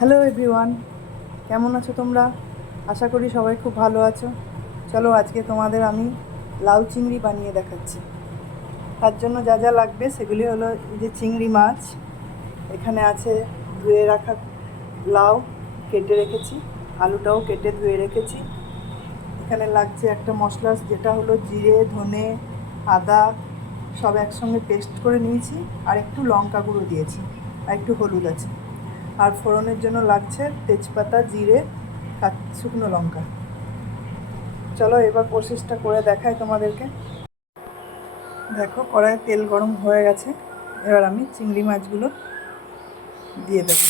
Hello everyone, কেমন আছো তোমরা? আশা করি সবাই খুব ভালো আছো। চলো আজকে তোমাদের আমি লাউ চিংড়ি বানিয়ে দেখাচ্ছি। তার জন্য যা যা লাগবে সেগুলি হলো এই যে চিংড়ি মাছ, এখানে আছে ধুয়ে রাখা লাউ কেটে রেখেছি, আলুটাও কেটে ধুয়ে রেখেছি। এখানে লাগছে একটা মশলা যেটা হলো জিরে, ধনে, আদা সব একসঙ্গে পেস্ট করে নিয়েছি, আর একটু লঙ্কা গুঁড়ো দিয়েছি, আর একটু হলুদ আছে। আর ফোড়নের জন্য লাগছে তেজপাতা, জিরে, শুকনো লঙ্কা। চলো এবার প্রসেসটা করে দেখাই তোমাদেরকে। দেখো কড়াইয়ে তেল গরম হয়ে গেছে, এবার আমি চিংড়ি মাছগুলো দিয়ে দেব।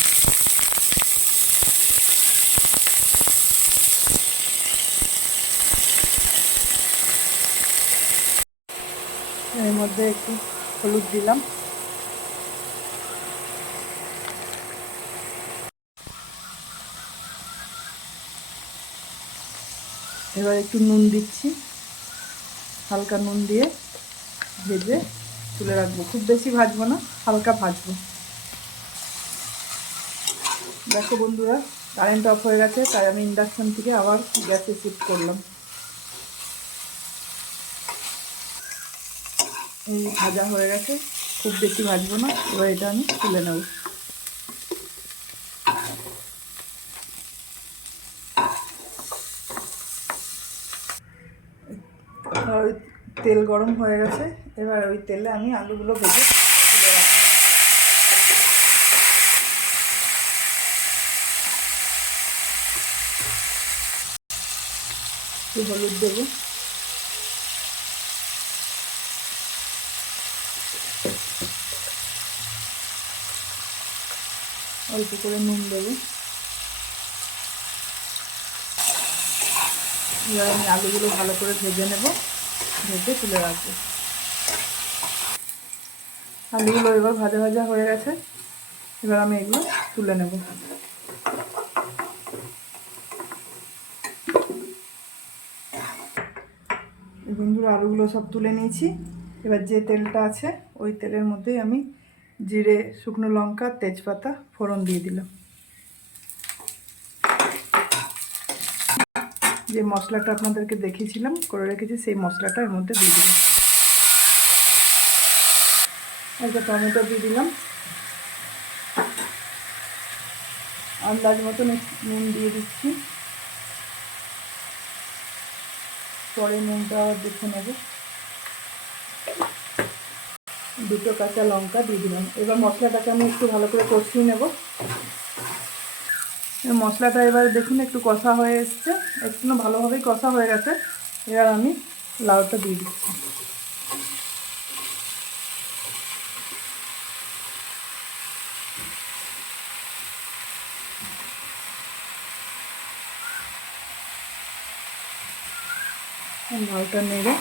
এর মধ্যে একটু হলুদ দিলাম, এবার একটু নুন দিচ্ছি, হালকা নুন দিয়ে ভেজে তুলে রাখবো। খুব বেশি ভাজবো না, হালকা ভাজবো। দেখো বন্ধুরা, কারেন্ট অফ হয়ে গেছে, তাই আমি ইন্ডাকশন থেকে আবার গ্যাসে শিফট করলাম। এই ভাজা হয়ে গেছে, খুব বেশি ভাজবো না। এবার এটা আমি তুলে নেব। ওই তেল গরম হয়ে গেছে, এবার ওই তেলে আমি আলুগুলো ভেজে তুলে রাখবো। একটু হলুদ দেবো, অল্প করে নুন দেবো। এবার আমি আলুগুলো ভালো করে ভেজে নেব, ভেজে তুলে রাখবো। আলুগুলো এবার ভাজা ভাজা হয়ে গেছে, এবার আমি এগুলো তুলে নেব। বন্ধুরা, আলুগুলো সব তুলে নিয়েছি। এবার যে তেলটা আছে ওই তেলের মধ্যেই আমি জিরে, শুকনো লঙ্কা, তেজপাতা ফোড়ন দিয়ে দিলাম। যে মশলাটা আপনাদেরকে দেখিয়েছিলাম করে রেখেছি, সেই মশলাটা এর মধ্যে দিয়ে দিলাম। একটা টমেটো দিয়ে দিলাম, আন্দাজ মতন নুন দিয়ে দিচ্ছি, পরে নুনটা দেখে নেব। দুটো কাঁচা লঙ্কা দিয়ে দিলাম। এবার মশলাটাকে আমি একটু ভালো করে কষিয়ে নেব। মশলাটা এবার দেখুন একটু কষা হয়ে এসছে, একটু ভালোভাবেই কষা হয়ে গেছে। এবার আমি লাউটা দিয়ে দিচ্ছি। লাউটা নেড়ে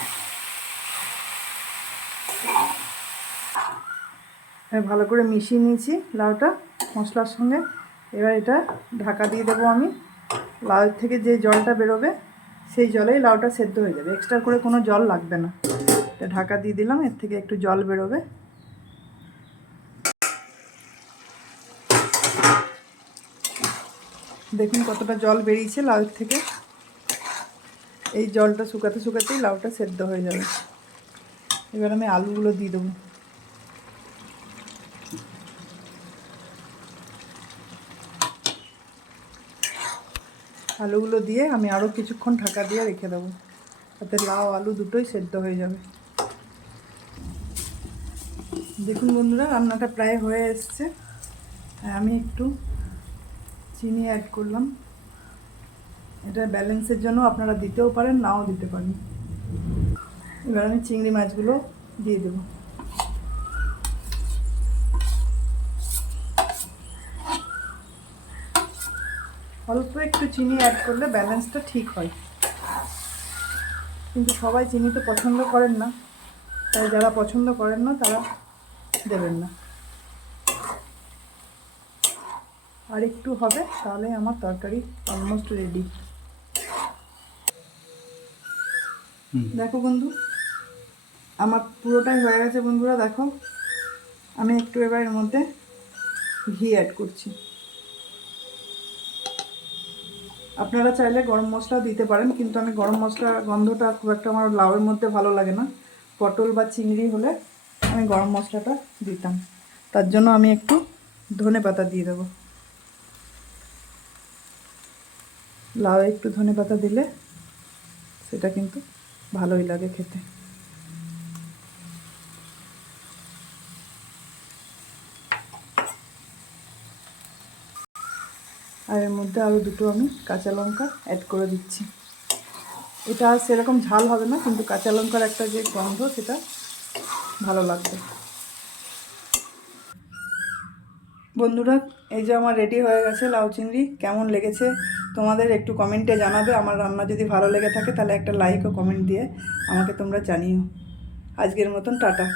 ভালো করে মিশিয়ে নিয়েছি লাউটা মশলার সঙ্গে। এবার এটা ঢাকা দিয়ে দেবো আমি। লাউয়ের থেকে যে জলটা বেরোবে সেই জলেই লাউটা সেদ্ধ হয়ে যাবে, এক্সট্রা করে কোনো জল লাগবে না। এটা ঢাকা দিয়ে দিলাম, এর থেকে একটু জল বেরোবে। দেখুন কতটা জল বেরিয়েছে লাউয়ের থেকে। এই জলটা শুকাতে শুকাতেই লাউটা সেদ্ধ হয়ে যাবে। এবার আমি আলুগুলো দিয়ে দেবো। আলুগুলো দিয়ে আমি আরও কিছুক্ষণ ঢাকা দিয়ে রেখে দেবো, তাতে লাউ আলু দুটোই সেদ্ধ হয়ে যাবে। দেখুন বন্ধুরা, রান্নাটা প্রায় হয়ে এসছে। আমি একটু চিনি অ্যাড করলাম। এটা ব্যালেন্সের জন্য আপনারা দিতেও পারেন, নাও দিতে পারেন। এবার আমি চিংড়ি মাছগুলো দিয়ে দেবো। অল্প একটু চিনি অ্যাড করলে ব্যালেন্সটা ঠিক হয়, কিন্তু সবাই চিনি তো পছন্দ করেন না, তাই যারা পছন্দ করেন না তারা দেবেন না। আর একটু হবে, তাহলে আমার তরকারি অলমোস্ট রেডি। দেখো বন্ধু, আমার পুরোটাই হয়ে গেছে বন্ধুরা। দেখো, আমি একটু এবার এর মধ্যে ঘি অ্যাড করছি। আপনারা চাইলে গরম মশলা দিতে পারেন, কিন্তু আমি গরম মশলা গন্ধটা খুব একটা আমার লাউয়ের মধ্যে ভালো লাগে না। পটল বা চিংড়ি হলে আমি গরম মশলাটা দিতাম। তার জন্য আমি একটু ধনেপাতা দিয়ে দেবো। লাউ একটু ধনেপাতা দিলে সেটা কিন্তু ভালোই লাগে খেতে। আর এর মধ্যে আরও দুটো আমি কাঁচা লঙ্কা অ্যাড করে দিচ্ছি। এটা আর সেরকম ঝাল হবে না, কিন্তু কাঁচা লঙ্কার একটা যে গন্ধ সেটা ভালো লাগবে। বন্ধুরা, এই যে আমার রেডি হয়ে গেছে লাউ চিংড়ি। কেমন লেগেছে তোমাদের একটু কমেন্টে জানাবে। আমার রান্না যদি ভালো লেগে থাকে তাহলে একটা লাইক ও কমেন্ট দিয়ে আমাকে তোমরা জানিও। আজকের মতন টাটা।